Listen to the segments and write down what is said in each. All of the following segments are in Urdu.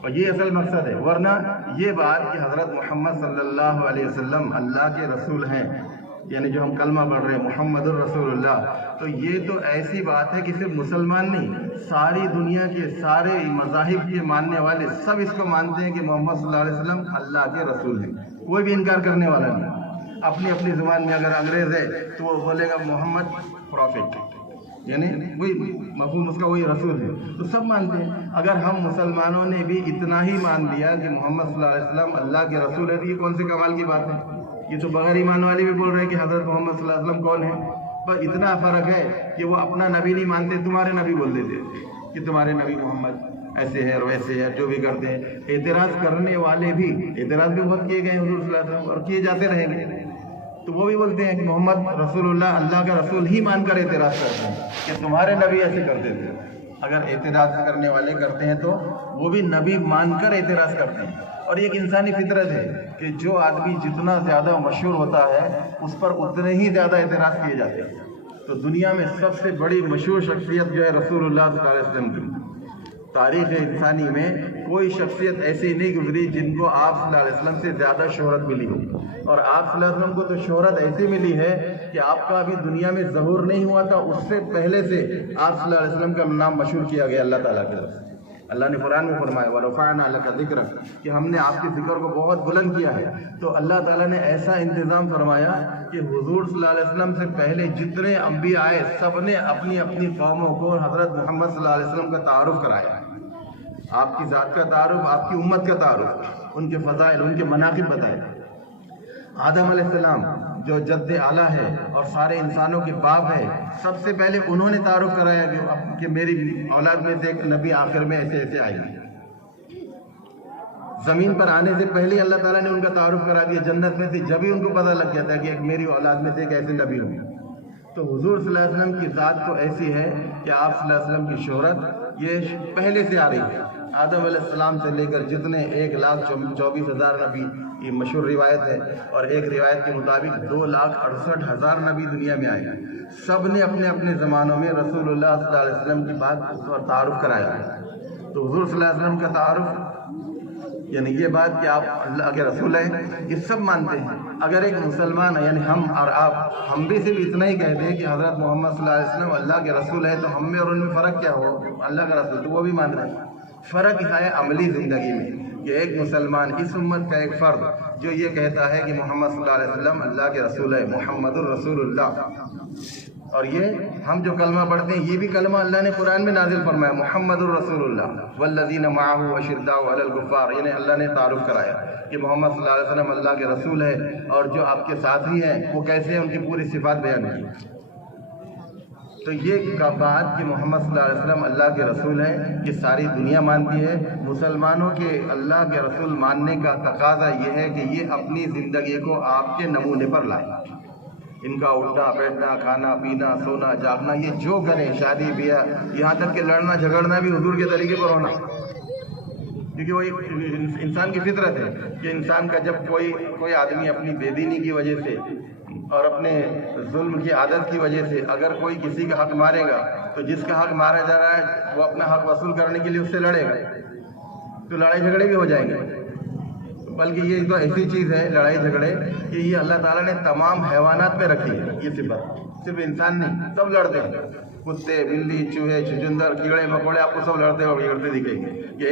اور یہ اصل مقصد ہے. ورنہ یہ بات کہ حضرت محمد صلی اللہ علیہ وسلم اللہ کے رسول ہیں، یعنی جو ہم کلمہ پڑھ رہے ہیں محمد الرسول اللہ، تو یہ تو ایسی بات ہے کہ صرف مسلمان نہیں، ساری دنیا کے سارے مذاہب کے ماننے والے سب اس کو مانتے ہیں کہ محمد صلی اللہ علیہ وسلم اللہ کے رسول ہیں. کوئی بھی انکار کرنے والا نہیں. اپنی اپنی زبان میں اگر انگریز ہے تو وہ بولے گا محمد پروفٹ، یعنی وہی مفہوم اس کا وہی رسول ہے. تو سب مانتے ہیں. اگر ہم مسلمانوں نے بھی اتنا ہی مان لیا کہ محمد صلی اللہ علیہ وسلم اللہ کے رسول ہے تو یہ کون سی کمال کی بات ہے. یہ تو بغیر ایمان والے بھی بول رہے ہیں کہ حضرت محمد صلی اللہ علیہ وسلم کون ہے. پر اتنا فرق ہے کہ وہ اپنا نبی نہیں مانتے، تمہارے نبی بول دیتے کہ تمہارے نبی محمد ایسے ہے اور ویسے ہے، جو بھی کرتے ہیں. اعتراض کرنے والے بھی اعتراض بھی بہت کیے گئے ہیں حضور صلی اللہ علیہ وسلم اور کیے جاتے رہیں گے. تو وہ بھی بولتے ہیں کہ محمد رسول اللہ اللہ کا رسول ہی مان کر اعتراض کرتے ہیں کہ تمہارے نبی ایسے کرتے تھے. اگر اعتراض کرنے والے کرتے ہیں تو وہ بھی نبی مان کر اعتراض کرتے ہیں. اور یہ ایک انسانی فطرت ہے کہ جو آدمی جتنا زیادہ مشہور ہوتا ہے اس پر اتنے ہی زیادہ اعتراض کیے جاتے ہیں. تو دنیا میں سب سے بڑی مشہور شخصیت جو ہے رسول اللہ صلی اللہ علیہ وسلم کی. تاریخ انسانی میں کوئی شخصیت ایسی نہیں گزری جن کو آپ صلی اللہ علیہ وسلم سے زیادہ شہرت ملی ہو. اور آپ صلی اللہ علیہ وسلم کو تو شہرت ایسی ملی ہے کہ آپ کا ابھی دنیا میں ظہور نہیں ہوا تھا، اس سے پہلے سے آپ صلی اللہ علیہ وسلم کا نام مشہور کیا گیا اللہ تعالیٰ کی طرف سے. اللہ نے قرآن میں فرمایا وَرَفَعْنَا لَكَ ذِكْرَكَ کہ ہم نے آپ کے ذکر کو بہت بلند کیا ہے. تو اللہ تعالیٰ نے ایسا انتظام فرمایا کہ حضور صلی اللہ علیہ وسلم سے پہلے جتنے انبیاء آئے سب نے اپنی اپنی قوموں کو حضرت محمد صلی اللہ علیہ وسلم کا تعارف کرایا. آپ کی ذات کا تعارف، آپ کی امت کا تعارف، ان کے فضائل، ان کے مناقب بتائے. آدم علیہ السلام جو جد اعلیٰ ہے اور سارے انسانوں کے باپ ہے، سب سے پہلے انہوں نے تعارف کرایا کہ میری اولاد میں سے ایک نبی آخر میں ایسے ایسے آئے گا. زمین پر آنے سے پہلے اللہ تعالیٰ نے ان کا تعارف کرا دیا جنت میں سے، جب ہی ان کو پتہ لگ گیا تھا کہ میری اولاد میں سے ایک ایسے نبی ہوں. تو حضور صلی اللہ علیہ وسلم کی ذات تو ایسی ہے کہ آپ صلی اللہ علیہ وسلم کی شہرت یہ پہلے سے آ رہی ہے. آدم علیہ السلام سے لے کر جتنے 1,24,000 نبی، یہ مشہور روایت ہے، اور ایک روایت کے مطابق 2,68,000 نبی دنیا میں آئے. سب نے اپنے اپنے زمانوں میں رسول اللہ صلی اللہ علیہ وسلم کی بات اور تعارف کرایا ہے. تو حضور صلی اللہ علیہ وسلم کا تعارف یعنی یہ بات کہ آپ اللہ کے رسول ہیں یہ سب مانتے ہیں. اگر ایک مسلمان ہے یعنی ہم اور آپ، ہم بھی صرف اتنا ہی کہتے ہیں کہ حضرت محمد صلی اللہ علیہ وسلم اللہ کے رسول ہے، تو ہم میں اور ان میں فرق کیا ہو؟ اللہ کا رسول تو وہ بھی مان رہے ہیں. فرق ہے عملی زندگی میں کہ ایک مسلمان اس امت کا ایک فرد جو یہ کہتا ہے کہ محمد صلی اللہ علیہ وسلم اللہ کے رسول ہے، محمد الرسول اللہ. اور یہ ہم جو کلمہ پڑھتے ہیں یہ بھی کلمہ اللہ نے قرآن میں نازل فرمایا محمد الرسول اللہ والذین معہ اشداء علی الکفار، یعنی اللہ نے تعارف کرایا کہ محمد صلی اللہ علیہ وسلم اللہ کے رسول ہے. اور جو آپ کے ساتھی ہیں وہ کیسے ہیں، ان کی پوری صفات بیان کی. تو یہ بات کہ محمد صلی اللہ علیہ وسلم اللہ کے رسول ہیں یہ ساری دنیا مانتی ہے. مسلمانوں کے اللہ کے رسول ماننے کا تقاضا یہ ہے کہ یہ اپنی زندگی کو آپ کے نمونے پر لائیں. ان کا اٹھنا بیٹھنا، کھانا پینا، سونا جاگنا، یہ جو کریں، شادی بیاہ، یہاں تک کہ لڑنا جھگڑنا بھی حضور کے طریقے پر ہونا. کیونکہ وہ ایک انسان کی فطرت ہے کہ انسان کا جب کوئی آدمی اپنی بے دینی کی وجہ سے اور اپنے ظلم کی عادت کی وجہ سے اگر کوئی کسی کا حق مارے گا تو جس کا حق مارا جا رہا ہے وہ اپنا حق وصول کرنے کے لیے اس سے لڑے گا، تو لڑائی جھگڑے بھی ہو جائیں گے. بلکہ یہ تو ایسی چیز ہے لڑائی جھگڑے کہ یہ اللہ تعالیٰ نے تمام حیوانات میں رکھی ہے. یہ صرف انسان نہیں، سب لڑتے ہیں. کتے، بلی، چوہے، چچندر، کیڑے مکوڑے آپ کو سب لڑتے اور بگڑتے دکھیں گے. یہ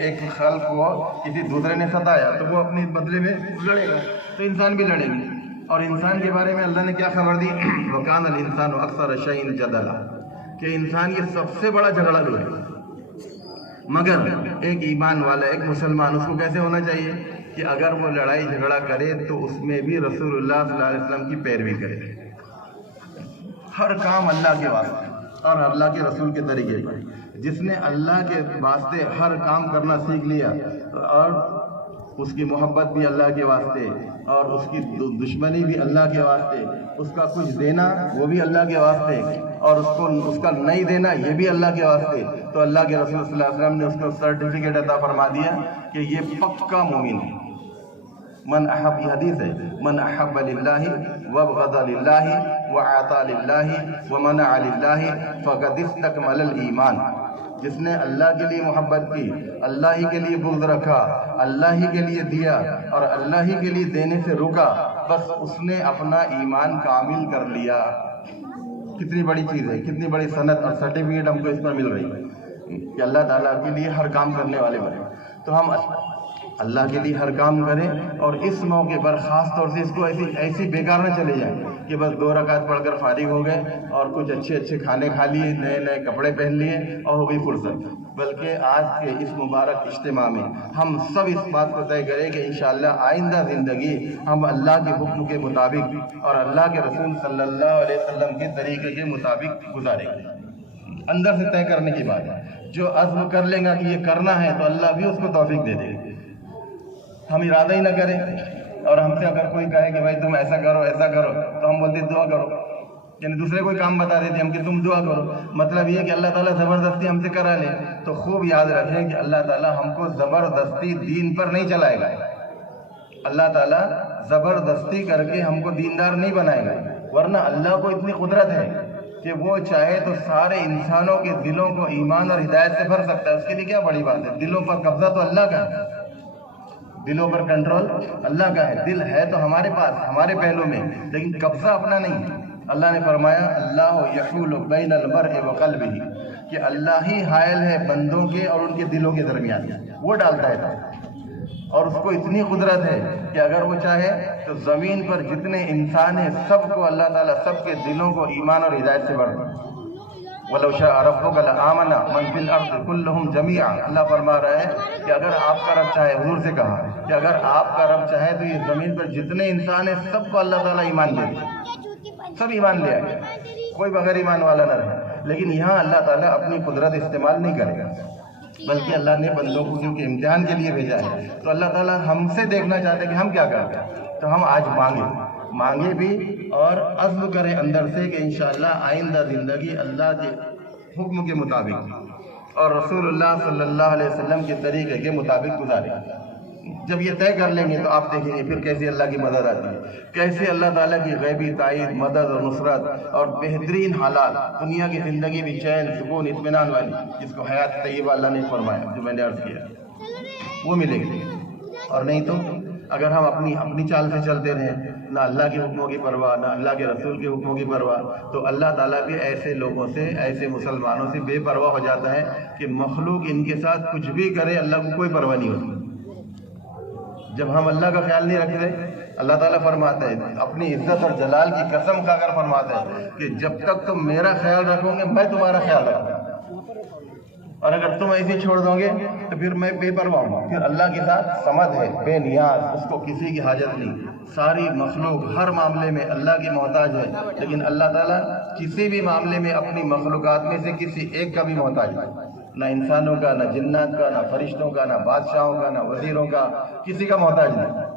ایک خلق کو کسی دوسرے نے ستایا تو وہ اپنے بدلے میں لڑے گا، تو انسان بھی لڑیں گے. اور انسان کے بارے میں اللہ نے کیا خبر دی؟ وَكَانَ الْإِنسَانُ أَكْثَرَ شَيْءٍ جَدَلًا، کہ انسان یہ سب سے بڑا جھگڑالو ہے. مگر ایک ایمان والا، ایک مسلمان، اس کو کیسے ہونا چاہیے کہ اگر وہ لڑائی جھگڑا کرے تو اس میں بھی رسول اللہ صلی اللہ علیہ وسلم کی پیروی کرے. ہر کام اللہ کے واسطے اور اللہ کے رسول کے طریقے پر. جس نے اللہ کے واسطے ہر کام کرنا سیکھ لیا اور اس کی محبت بھی اللہ کے واسطے اور اس کی دشمنی بھی اللہ کے واسطے، اس کا کچھ دینا وہ بھی اللہ کے واسطے اور اس کا نہیں دینا یہ بھی اللہ کے واسطے، تو اللہ کے رسول صلی اللہ علیہ وسلم نے اس کو سرٹیفکیٹ عطا فرما دیا کہ یہ پکا مومن ہے. من احب، یہ حدیث ہے، من احب للہ وابغض للہ وعطا للہ ومنع للہ فقد استکمل الایمان. جس نے اللہ کے لیے محبت کی، اللہ ہی کے لیے بغض رکھا، اللہ ہی کے لیے دیا اور اللہ ہی کے لیے دینے سے رکا، بس اس نے اپنا ایمان کامل کر لیا۔ کتنی بڑی چیز ہے، کتنی بڑی سند اور سرٹیفکیٹ ہم کو اس پر مل رہی ہے کہ اللہ تعالیٰ کے لیے ہر کام کرنے والے بنے۔ تو ہم اللہ کے لیے ہر کام کریں اور اس موقع پر خاص طور سے اس کو ایسی بیکار نہ چلے جائیں کہ بس 2 رکعت پڑھ کر فارغ ہو گئے اور کچھ اچھے کھانے کھا لیے، نئے کپڑے پہن لیے اور ہو گئی فرصت۔ بلکہ آج کے اس مبارک اجتماع میں ہم سب اس بات کو طے کریں کہ انشاءاللہ آئندہ زندگی ہم اللہ کے حکم کے مطابق اور اللہ کے رسول صلی اللہ علیہ وسلم کے طریقے کے مطابق گزاریں گے۔ اندر سے طے کرنے کی بات ہے، جو عزم کر لیں گا کہ یہ کرنا ہے تو اللہ بھی اس کو توفیق دے دے گا۔ ہم ارادہ ہی نہ کریں اور ہم سے اگر کوئی کہے کہ بھائی تم ایسا کرو تو ہم بولتے دعا کرو، یعنی دوسرے کوئی کام بتا دیتے ہم کہ تم دعا کرو۔ مطلب یہ کہ اللہ تعالیٰ زبردستی ہم سے کرا لے، تو خوب یاد رکھیں کہ اللہ تعالیٰ ہم کو زبردستی دین پر نہیں چلائے گا۔ اللہ تعالیٰ زبردستی کر کے ہم کو دیندار نہیں بنائے گا، ورنہ اللہ کو اتنی قدرت ہے کہ وہ چاہے تو سارے انسانوں کے دلوں کو ایمان اور ہدایت سے بھر سکتا ہے۔ اس کے لیے کیا بڑی بات ہے، دلوں پر قبضہ تو اللہ کا ہے، دلوں پر کنٹرول اللہ کا ہے۔ دل ہے تو ہمارے پاس، ہمارے پہلو میں، لیکن قبضہ اپنا نہیں۔ اللہ نے فرمایا اللہ یحول بین المرء وقلبہ، کہ اللہ ہی حائل ہے بندوں کے اور ان کے دلوں کے درمیان، وہ ڈالتا ہے۔ اور اس کو اتنی قدرت ہے کہ اگر وہ چاہے تو زمین پر جتنے انسان ہیں سب کو اللہ تعالیٰ سب کے دلوں کو ایمان اور ہدایت سے بھر دے۔ وَلَوْ شَاءَ رَبُّكَ لَآمَنَ مَنْ فِي الْأَرْضِ كُلُّهُمْ جَمِيعًا، اللہ فرما رہا ہے کہ اگر آپ کا رب چاہے، حضور سے کہا کہ اگر آپ کا رب چاہے تو یہ زمین پر جتنے انسان ہیں سب کو اللہ تعالیٰ ایمان دے دے، سب ایمان لے آئے، کوئی بغیر ایمان والا نہ رہے۔ لیکن یہاں اللہ تعالیٰ اپنی قدرت استعمال نہیں کرے گا، بلکہ اللہ نے بندوں کو کیونکہ امتحان کے لیے بھیجا ہے، تو اللہ تعالیٰ ہم سے دیکھنا چاہتے ہیں کہ ہم کیا کرتے ہیں۔ تو ہم آج مانگے بھی اور عزم کریں اندر سے کہ انشاءاللہ آئندہ زندگی اللہ کے حکم کے مطابق اور رسول اللہ صلی اللہ علیہ وسلم کے طریقے کے مطابق گزاریں۔ جب یہ طے کر لیں گے تو آپ دیکھیں گے پھر کیسے اللہ کی مدد آتی ہے، کیسے اللہ تعالیٰ کی غیبی تائید، مدد اور نصرت اور بہترین حالات، دنیا کی زندگی بھی چین، سکون، اطمینان والی، جس کو حیات طیبہ اللہ نے فرمایا، جو میں نے عرض کیا، وہ ملے گی۔ اور نہیں تو اگر ہم اپنی چال سے چلتے رہیں، نہ اللہ کے حکموں کی پرواہ، نہ اللہ کے رسول کے حکموں کی پرواہ، تو اللہ تعالیٰ بھی ایسے لوگوں سے، ایسے مسلمانوں سے بے پرواہ ہو جاتا ہے کہ مخلوق ان کے ساتھ کچھ بھی کرے اللہ کو کوئی پرواہ نہیں ہوتی۔ جب ہم اللہ کا خیال نہیں رکھتے، اللہ تعالیٰ فرماتا ہے، اپنی عزت اور جلال کی قسم کھا کر فرماتا ہے کہ جب تک تم میرا خیال رکھو گے میں تمہارا خیال رکھوں گا، اور اگر تم ایسے چھوڑ دو گے تو پھر میں بے پرواہ ہوں۔ پھر اللہ کے ساتھ صمد ہے، بے نیاز، اس کو کسی کی حاجت نہیں۔ ساری مخلوق ہر معاملے میں اللہ کی محتاج ہے، لیکن اللہ تعالیٰ کسی بھی معاملے میں اپنی مخلوقات میں سے کسی ایک کا بھی محتاج نہیں، نہ انسانوں کا، نہ جنات کا، نہ فرشتوں کا، نہ بادشاہوں کا، نہ وزیروں کا، کسی کا محتاج نہیں۔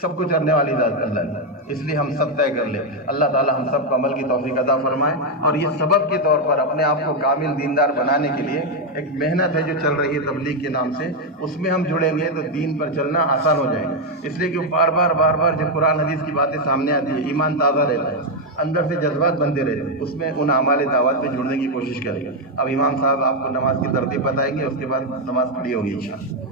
سب کچھ کرنے والی ذات اللہ ہے۔ اس لیے ہم سب طے کر لیں، اللہ تعالیٰ ہم سب کو عمل کی توفیق عطا فرمائے، اور یہ سبب کے طور پر اپنے آپ کو کامل دیندار بنانے کے لیے ایک محنت ہے جو چل رہی ہے تبلیغ کے نام سے، اس میں ہم جڑیں گے تو دین پر چلنا آسان ہو جائے گا۔ اس لیے کہ بار بار جب قرآن حدیث کی باتیں سامنے آتی ہے، ایمان تازہ رہتا ہے، اندر سے جذبات بنتے رہتے ہیں، اس میں ان اعمال دعوت پہ جڑنے کی کوشش کریں گے۔ اب امام صاحب آپ کو نماز کی ترتیب بتائیں گے، اس کے بعد نماز پڑھی ہوگی انشاءاللہ۔